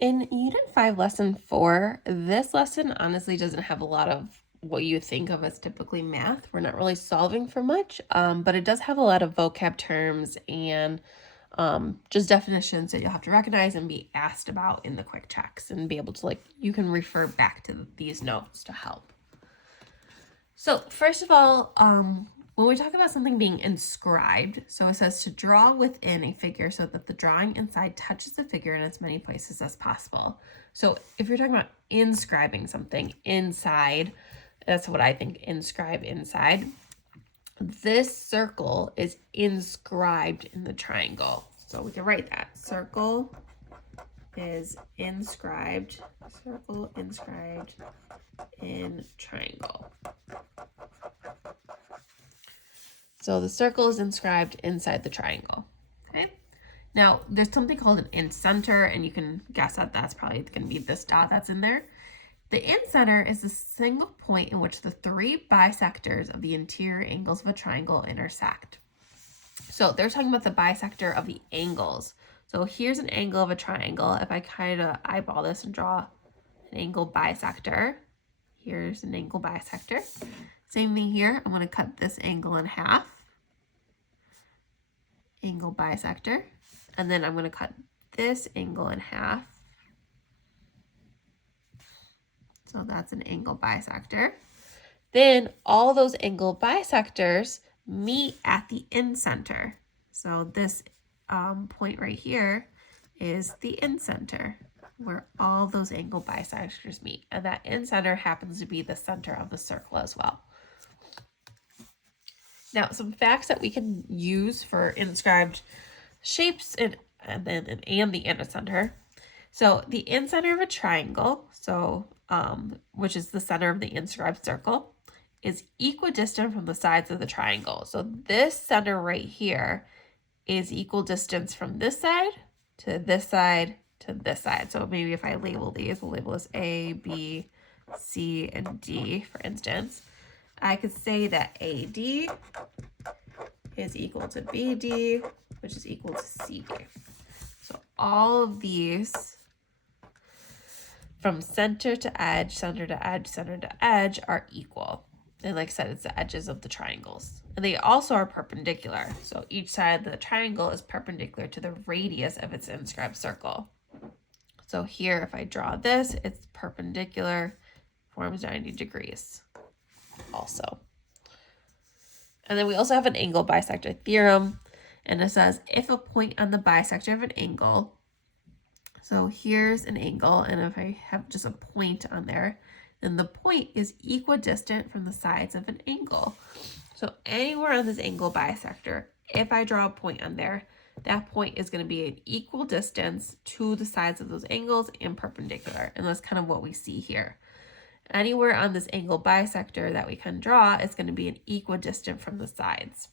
In Unit 5, Lesson 4, this lesson honestly doesn't have a lot of what you think of as typically math. We're not really solving for much, but it does have a lot of vocab terms and just definitions that you'll have to recognize and be asked about in the quick checks and be able to, you can refer back to these notes to help. So first of all, when we talk about something being inscribed, so it says to draw within a figure so that the drawing inside touches the figure in as many places as possible. So if you're talking about inscribing something inside, that's what I think, inscribe inside. This circle is inscribed in the triangle. So we can write that. Circle is inscribed. Circle inscribed in triangle. So the circle is inscribed inside the triangle. Okay. Now there's something called an incenter, and you can guess that that's probably going to be this dot that's in there. The incenter is the single point in which the three bisectors of the interior angles of a triangle intersect. So they're talking about the bisector of the angles. So here's an angle of a triangle. If I kind of eyeball this and draw an angle bisector, here's an angle bisector. Same thing here. I'm going to cut this angle in half. Angle bisector. And then I'm going to cut this angle in half. So that's an angle bisector. Then all those angle bisectors meet at the incenter. So this point right here is the incenter, where all those angle bisectors meet. And that incenter happens to be the center of the circle as well. Now, some facts that we can use for inscribed shapes and the incenter. So the incenter of a triangle, which is the center of the inscribed circle, is equidistant from the sides of the triangle. So this center right here is equal distance from this side to this side to this side. So maybe if I label these, we'll label this A, B, C, and D, for instance. I could say that AD is equal to BD, which is equal to CD. So all of these from center to edge, center to edge, center to edge are equal. And like I said, it's the edges of the triangles. And they also are perpendicular. So each side of the triangle is perpendicular to the radius of its inscribed circle. So here, if I draw this, it's perpendicular, forms 90 degrees also. And then we also have an angle bisector theorem. And it says if a point on the bisector of an angle, so here's an angle, and if I have just a point on there, then the point is equidistant from the sides of an angle. So anywhere on this angle bisector, if I draw a point on there, that point is going to be an equal distance to the sides of those angles and perpendicular. And that's kind of what we see here. Anywhere on this angle bisector that we can draw is going to be an equidistant from the sides.